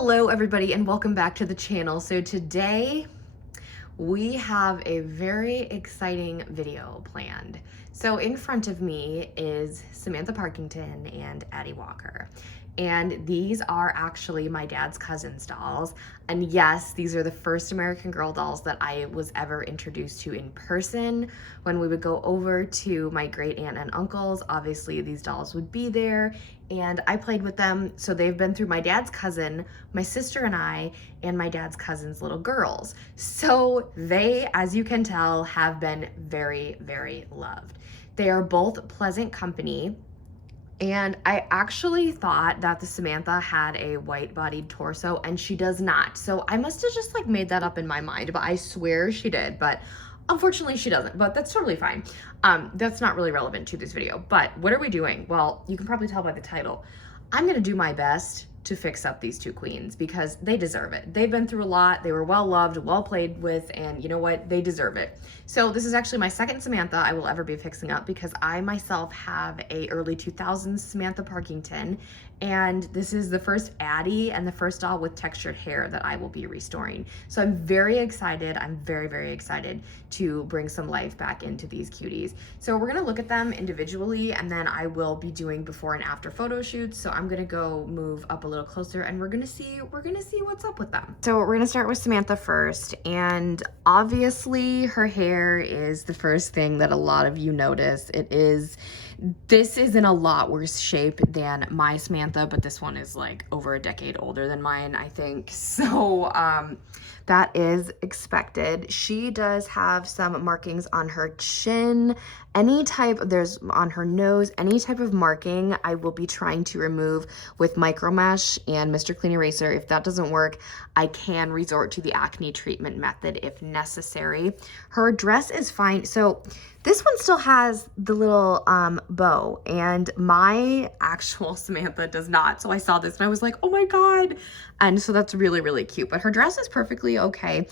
Hello everybody and welcome back to the channel. So today we have a very exciting video planned. So in front of me is Samantha Parkington and Addie Walker. And these are actually my dad's cousin's dolls. And yes, these are the first American Girl dolls that I was ever introduced to in person. When we would go over to my great aunt and uncles, obviously these dolls would be there and I played with them. So they've been through my dad's cousin, my sister and I, and my dad's cousin's little girls. So they, as you can tell, have been very, very loved. They are both pleasant company. And I actually thought that the Samantha had a white-bodied torso, and she does not. So I must have just like made that up in my mind, but I swear she did. But unfortunately she doesn't, but that's totally fine. That's not really relevant to this video. But what are we doing? Well, you can probably tell by the title. I'm gonna do my best to fix up these two queens because they deserve it. They've been through a lot. They were well loved, well played with, and you know what? They deserve it. So this is actually my second Samantha I will ever be fixing up because I myself have a early 2000s Samantha Parkington, and this is the first Addie and the first doll with textured hair that I will be restoring. So I'm very excited. I'm very, very excited to bring some life back into these cuties. So we're gonna look at them individually, and then I will be doing before and after photo shoots. So I'm gonna go move up a little closer and we're gonna see what's up with them. So we're gonna start with Samantha first, and obviously her hair is the first thing that a lot of you notice. This is in a lot worse shape than my Samantha, but this one is like over a decade older than mine, I think. So that is expected. She does have some markings on her chin. There's on her nose, any type of marking I will be trying to remove with micro mesh and Mr. Clean Eraser. If that doesn't work, I can resort to the acne treatment method if necessary. Her dress is fine. So this one still has the little bow, and my actual Samantha does not. So I saw this and I was like, oh my God. And so that's really, really cute. But her dress is perfectly okay.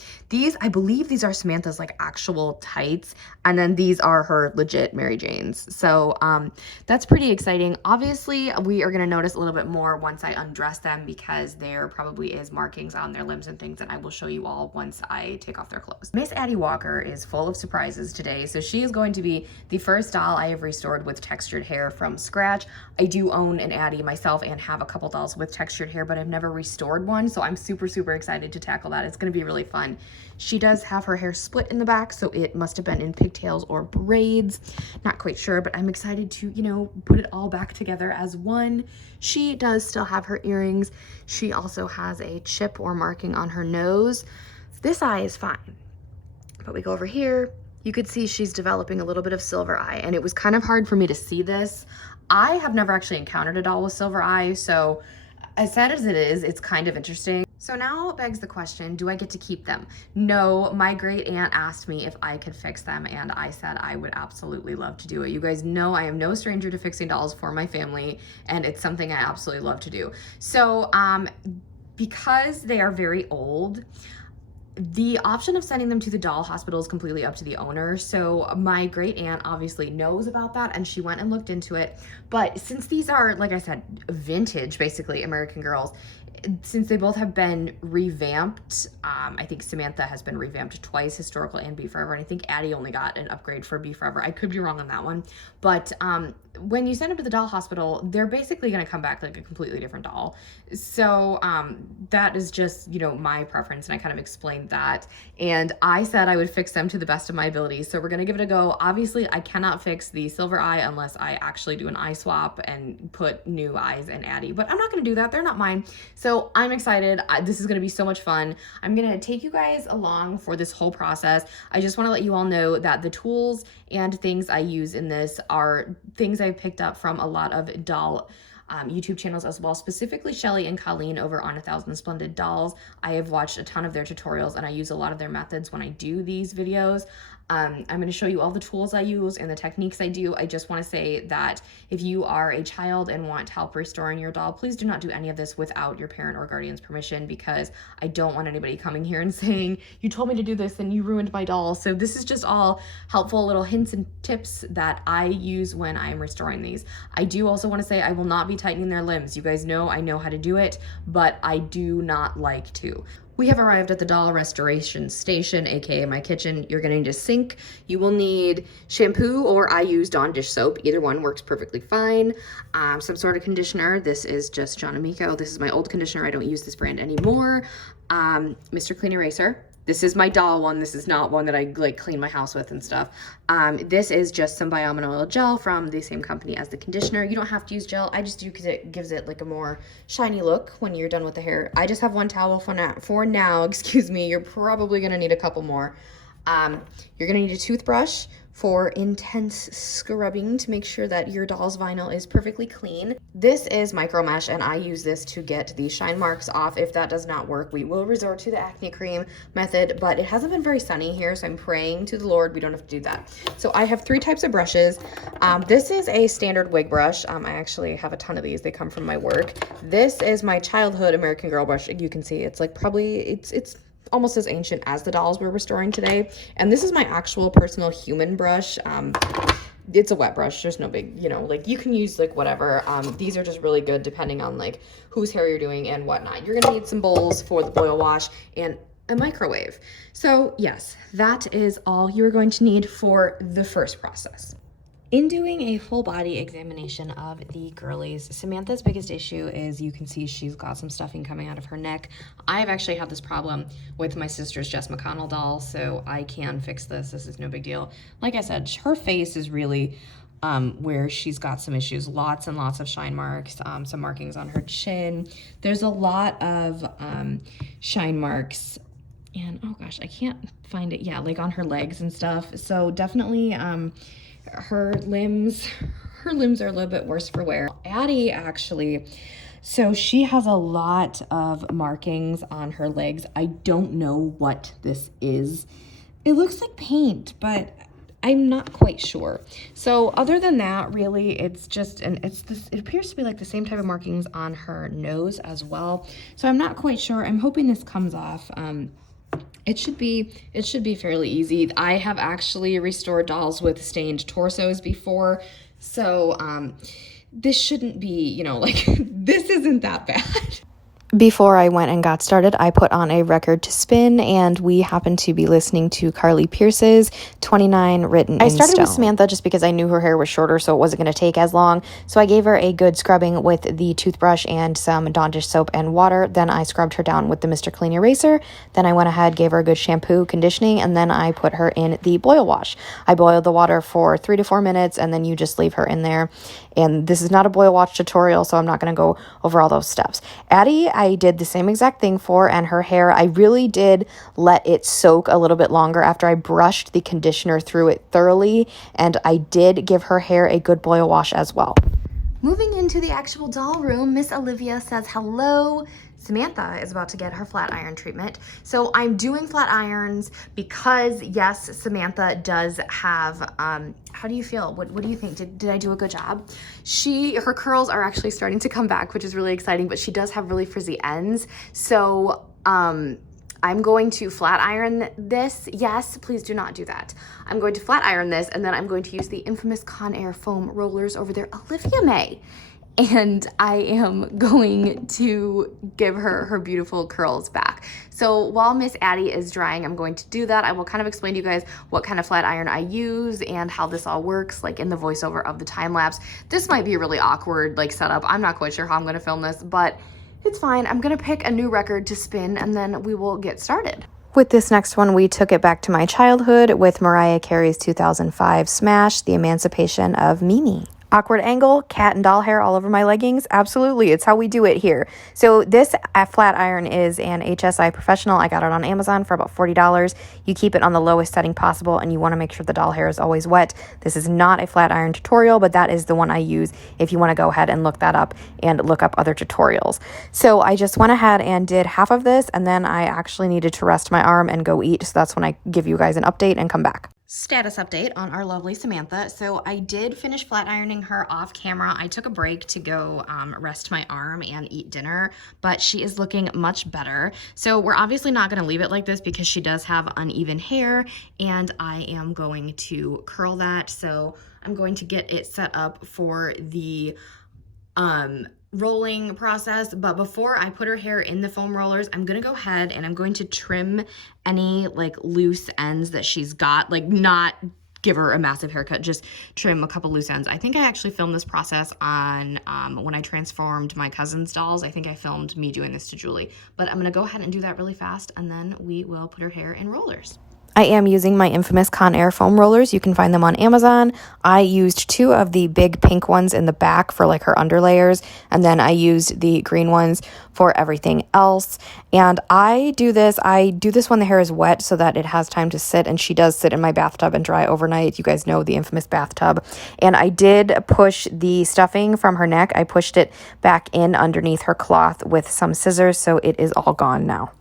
I believe these are Samantha's like actual tights. And then these are her legit Mary Jane's. So that's pretty exciting. Obviously, we are gonna notice a little bit more once I undress them because there probably is markings on their limbs and things, and I will show you all once I take off their clothes. Miss Addie Walker is full of surprises today. So she is going to be the first doll I have restored with textured hair from scratch. I do own an Addie myself and have a couple dolls with textured hair, but I've never restored one. So I'm super, super excited to tackle that. It's gonna be really fun. She does have her hair split in the back, so it must have been in pigtails or braids. Not quite sure, but I'm excited to, put it all back together as one. She does still have her earrings. She also has a chip or marking on her nose. This eye is fine, but we go over here. You could see she's developing a little bit of silver eye, and it was kind of hard for me to see this. I have never actually encountered a doll with silver eye, so as sad as it is, it's kind of interesting. So now begs the question, do I get to keep them? No, my great aunt asked me if I could fix them, and I said I would absolutely love to do it. You guys know I am no stranger to fixing dolls for my family, and it's something I absolutely love to do. So because they are very old, the option of sending them to the doll hospital is completely up to the owner. So my great aunt obviously knows about that, and she went and looked into it. But since these are, like I said, vintage, basically American Girls, since they both have been revamped, I think Samantha has been revamped twice, historical and Be Forever, and I think Addie only got an upgrade for Be Forever. I could be wrong on that one, but when you send them to the doll hospital, they're basically going to come back like a completely different doll. So that is just, my preference, and I kind of explained that, and I said I would fix them to the best of my ability. So we're going to give it a go. Obviously, I cannot fix the silver eye unless I actually do an eye swap and put new eyes in Addie, but I'm not going to do that. They're not mine. So I'm excited. This is going to be so much fun. I'm going to take you guys along for this whole process. I just want to let you all know that the tools and things I use in this are things I've picked up from a lot of doll YouTube channels as well, specifically Shelly and Colleen over on 1000 Splendid Dolls. I have watched a ton of their tutorials and I use a lot of their methods when I do these videos. I'm going to show you all the tools I use and the techniques I do. I just want to say that if you are a child and want help restoring your doll, please do not do any of this without your parent or guardian's permission, because I don't want anybody coming here and saying, you told me to do this and you ruined my doll. So this is just all helpful little hints and tips that I use when I'm restoring these. I do also want to say I will not be tightening their limbs. You guys know I know how to do it, but I do not like to. We have arrived at the doll restoration station, aka my kitchen. You're gonna need a sink. You will need shampoo, or I use Dawn dish soap. Either one works perfectly fine. Some sort of conditioner. This is just John Amico. This is my old conditioner. I don't use this brand anymore. Mr. Clean Eraser. This is my doll one. This is not one that I like clean my house with and stuff. This is just some Biomino oil gel from the same company as the conditioner. You don't have to use gel. I just do because it gives it like a more shiny look when you're done with the hair. I just have one towel for now, excuse me. You're probably gonna need a couple more. You're gonna need a toothbrush for intense scrubbing to make sure that your doll's vinyl is perfectly clean. This is micro mesh, and I use this to get the shine marks off. If that does not work, we will resort to the acne cream method, but it hasn't been very sunny here, so I'm praying to the Lord we don't have to do that. So I have 3 types of brushes. This is a standard wig brush. I actually have a ton of these. They come from my work. This is my childhood American Girl brush. You can see it's like probably, it's almost as ancient as the dolls we're restoring today. And this is my actual personal human brush. It's a wet brush. There's no big, you know, like you can use like whatever. These are just really good depending on like whose hair you're doing and whatnot. You're gonna need some bowls for the boil wash and a microwave. So yes, that is all you're going to need for the first process. In doing a full body examination of the girlies, Samantha's biggest issue is you can see she's got some stuffing coming out of her neck. I've actually had this problem with my sister's Jess McConnell doll, so I can fix this. This is no big deal. Like I said, her face is really where she's got some issues. Lots and lots of shine marks, some markings on her chin. There's a lot of shine marks, and oh gosh, I can't find it. Yeah, like on her legs and stuff. So definitely her limbs are a little bit worse for wear. Addie actually, so she has a lot of markings on her legs. I don't know what this is. It looks like paint, but I'm not quite sure. So other than that, really, it's just, and it appears to be like the same type of markings on her nose as well. So I'm not quite sure. I'm hoping this comes off. It should be fairly easy. I have actually restored dolls with stained torsos before, so this shouldn't be, you know, like this isn't that bad. Before I went and got started, I put on a record to spin, and we happened to be listening to Carly Pierce's 29 Written in Stone. I started with Samantha just because I knew her hair was shorter, so it wasn't going to take as long. So I gave her a good scrubbing with the toothbrush and some Dawn dish soap and water. Then I scrubbed her down with the Mr. Clean Eraser. Then I went ahead, gave her a good shampoo, conditioning, and then I put her in the boil wash. I boiled the water for 3 to 4 minutes, and then you just leave her in there. And this is not a boil wash tutorial, so I'm not going to go over all those steps. Addie, I did the same exact thing for, and her hair, I really did let it soak a little bit longer after I brushed the conditioner through it thoroughly, and I did give her hair a good boil wash as well. Moving into the actual doll room, Miss Olivia says hello. Samantha is about to get her flat iron treatment. So I'm doing flat irons because, yes, Samantha does have, how do you feel? What do you think? Did I do a good job? Her curls are actually starting to come back, which is really exciting, but she does have really frizzy ends. So I'm going to flat iron this. Yes, please do not do that. I'm going to flat iron this, and then I'm going to use the infamous Conair foam rollers over there. Olivia May. And I am going to give her beautiful curls back. So while Miss Addie is drying, I'm going to do that. I will kind of explain to you guys what kind of flat iron I use and how this all works, like in the voiceover of the time lapse. This might be a really awkward like setup. I'm not quite sure how I'm gonna film this, but it's fine. I'm gonna pick a new record to spin, and then we will get started. With this next one, we took it back to my childhood with Mariah Carey's 2005 smash, The Emancipation of Mimi. Awkward angle, cat and doll hair all over my leggings. Absolutely, it's how we do it here. So this flat iron is an HSI Professional. I got it on Amazon for about $40. You keep it on the lowest setting possible, and you want to make sure the doll hair is always wet. This is not a flat iron tutorial, but that is the one I use if you want to go ahead and look that up and look up other tutorials. So I just went ahead and did half of this, and then I actually needed to rest my arm and go eat. So that's when I give you guys an update and come back. Status update on our lovely Samantha. So I did finish flat ironing her off camera. I took a break to go rest my arm and eat dinner, but she is looking much better. So we're obviously not going to leave it like this because she does have uneven hair, and I am going to curl that. So I'm going to get it set up for the rolling process. But before I put her hair in the foam rollers, I'm gonna go ahead and I'm going to trim any like loose ends that she's got, like not give her a massive haircut, just trim a couple loose ends. I think I actually filmed this process on when I transformed my cousin's dolls. I think I filmed me doing this to Julie, but I'm gonna go ahead and do that really fast, and then we will put her hair in rollers. I am using my infamous Conair foam rollers. You can find them on Amazon. I used 2 of the big pink ones in the back for like her underlayers, and then I used the green ones for everything else. And I do this when the hair is wet so that it has time to sit, and she does sit in my bathtub and dry overnight. You guys know the infamous bathtub. And I did push the stuffing from her neck. I pushed it back in underneath her cloth with some scissors, so it is all gone now.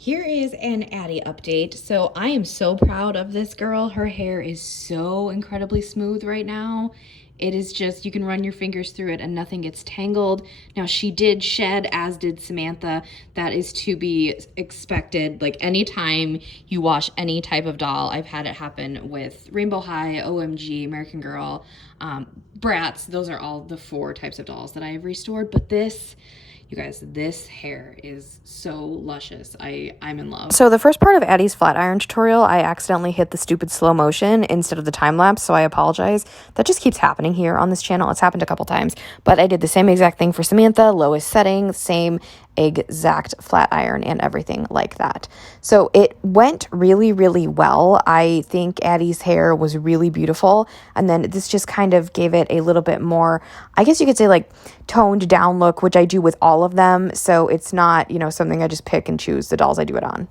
Here is an Addie update. So I am so proud of this girl. Her hair is so incredibly smooth right now. It is just, you can run your fingers through it and nothing gets tangled. Now she did shed, as did Samantha. That is to be expected. Like anytime you wash any type of doll, I've had it happen with Rainbow High, OMG, American Girl, Bratz. Those are all the 4 types of dolls that I have restored. But this, you guys, this hair is so luscious. I'm in love. So the first part of Addie's flat iron tutorial, I accidentally hit the stupid slow motion instead of the time lapse, so I apologize. That just keeps happening here on this channel. It's happened a couple times, but I did the same exact thing for Samantha, lowest setting, same exact flat iron and everything like that. So it went really, really well. I think Addie's hair was really beautiful, and then this just kind of gave it a little bit more, I guess you could say, like toned down look, which I do with all of them. So it's not, you know, something I just pick and choose the dolls I do it on.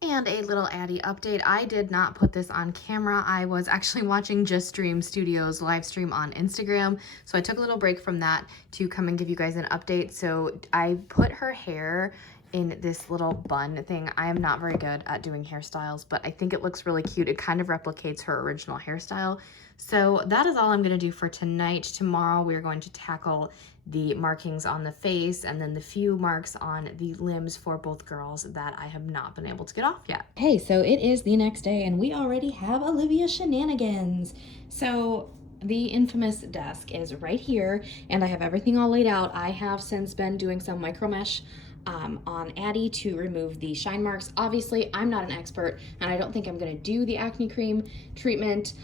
And a little Addie update. I did not put this on camera. I was actually watching Just Stream Studios live stream on Instagram. So I took a little break from that to come and give you guys an update. So I put her hair in this little bun thing. I am not very good at doing hairstyles, but I think it looks really cute. It kind of replicates her original hairstyle. So that is all I'm going to do for tonight. Tomorrow we're going to tackle the markings on the face and then the few marks on the limbs for both girls that I have not been able to get off yet. Hey, so it is the next day and we already have Olivia shenanigans. So the infamous desk is right here and I have everything all laid out. I have since been doing some micro mesh on Addie to remove the shine marks. Obviously, I'm not an expert and I don't think I'm going to do the acne cream treatment.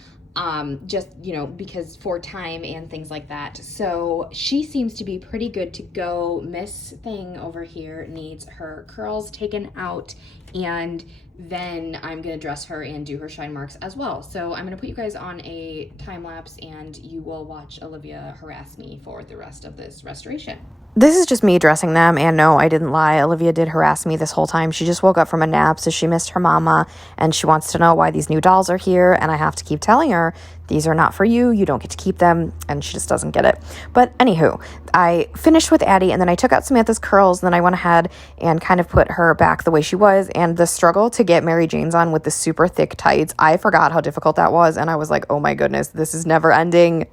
Just, you know, because for time and things like that. So she seems to be pretty good to go. Miss Thing over here needs her curls taken out, and then I'm gonna dress her and do her shine marks as well. So I'm gonna put you guys on a time lapse and you will watch Olivia harass me for the rest of this restoration. This is just me dressing them, and no, I didn't lie. Olivia did harass me this whole time. She just woke up from a nap, so she missed her mama, and she wants to know why these new dolls are here, and I have to keep telling her, these are not for you, you don't get to keep them, and she just doesn't get it. But anywho, I finished with Addie, and then I took out Samantha's curls, and then I went ahead and kind of put her back the way she was, and the struggle to get Mary Jane's on with the super thick tights, I forgot how difficult that was, and I was like, oh my goodness, this is never ending.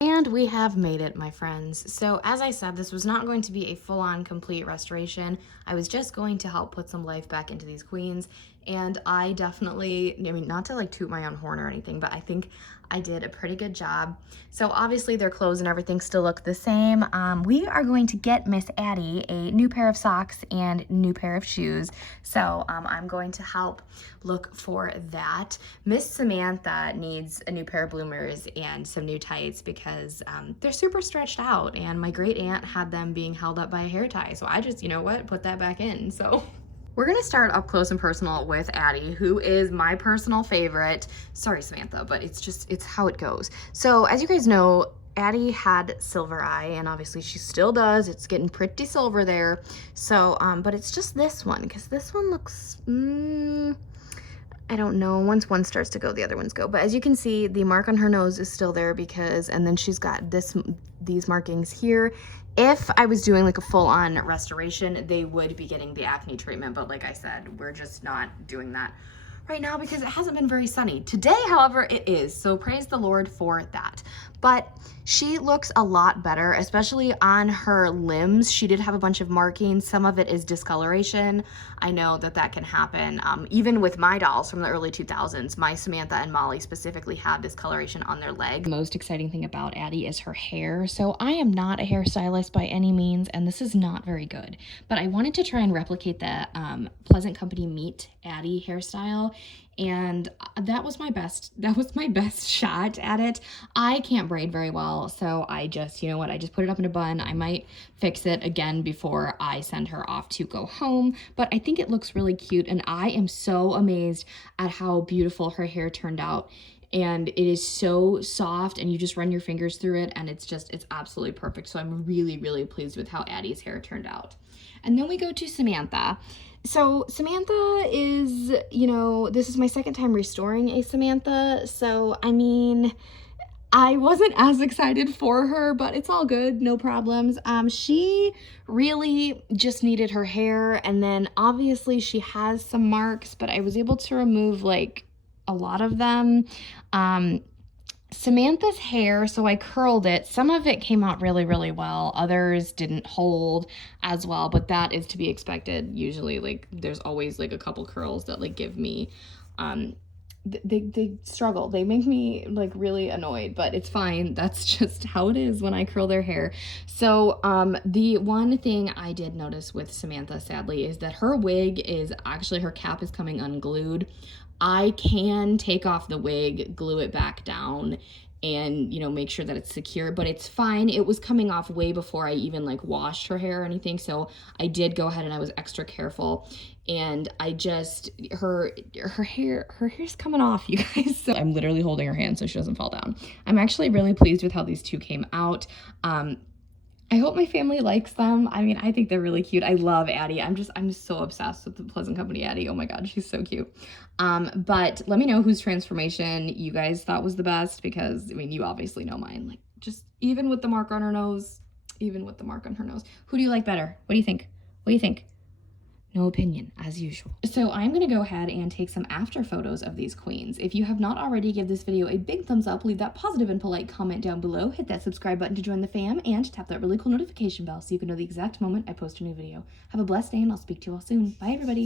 And we have made it, my friends. So as I said, this was not going to be a full-on complete restoration. I was just going to help put some life back into these queens. And I definitely, I mean, not to like toot my own horn or anything, but I think I did a pretty good job. So obviously their clothes and everything still look the same. We are going to get Miss Addie a new pair of socks and new pair of shoes. So I'm going to help look for that. Miss Samantha needs a new pair of bloomers and some new tights because they're super stretched out and my great aunt had them being held up by a hair tie. So I just, you know what, put that back in. So we're gonna start up close and personal with Addie, who is my personal favorite. Sorry, Samantha, but it's how it goes. So as you guys know, Addie had silver eye, and obviously she still does. It's getting pretty silver there. So, but it's just this one, because this one looks, I don't know, once one starts to go, the other ones go. But as you can see, the mark on her nose is still there because, and then she's got these markings here. If I was doing like a full-on restoration, they would be getting the acne treatment. But like I said, we're just not doing that right now because it hasn't been very sunny. Today, however, it is, so praise the Lord for that. But she looks a lot better, especially on her limbs. She did have a bunch of markings. Some of it is discoloration. I know that that can happen. Even with my dolls from the early 2000s, my Samantha and Molly specifically have discoloration on their leg. The most exciting thing about Addie is her hair. So I am not a hairstylist by any means, and this is not very good. But I wanted to try and replicate the Pleasant Company Meet Addie hairstyle, and that was my best shot at it. I can't braid very well, so I just, you know what, I just put it up in a bun. I might fix it again before I send her off to go home, but I think it looks really cute, and I am so amazed at how beautiful her hair turned out. And it is so soft, and you just run your fingers through it, and it's absolutely perfect. So I'm really, really pleased with how Addie's hair turned out. And then we go to Samantha. So Samantha is, you know, this is my second time restoring a Samantha. So, I mean, I wasn't as excited for her, but it's all good, no problems. She really just needed her hair, and then obviously she has some marks, but I was able to remove like a lot of them. Samantha's hair, so I curled it. Some of it came out really, really well. Others didn't hold as well, but that is to be expected. Usually, like, there's always like a couple curls that like give me, they struggle. They make me like really annoyed, but it's fine. That's just how it is when I curl their hair. So the one thing I did notice with Samantha, sadly, is that her wig is actually, her cap is coming unglued. I can take off the wig, glue it back down, and, you know, make sure that it's secure, but it's fine. It was coming off way before I even like washed her hair or anything, so I did go ahead and I was extra careful, and I just, her hair's coming off, you guys. So I'm literally holding her hand so she doesn't fall down. I'm actually really pleased with how these two came out. I hope my family likes them. I mean, I think they're really cute. I love Addie. I'm so obsessed with the Pleasant Company Addie. Oh my God, she's so cute. But let me know whose transformation you guys thought was the best, because I mean, you obviously know mine. Like, just even with the mark on her nose, who do you like better? What do you think? What do you think? No opinion, as usual. So I'm gonna go ahead and take some after photos of these queens. If you have not already, give this video a big thumbs up, leave that positive and polite comment down below, hit that subscribe button to join the fam, and tap that really cool notification bell so you can know the exact moment I post a new video. Have a blessed day, and I'll speak to you all soon. Bye, everybody.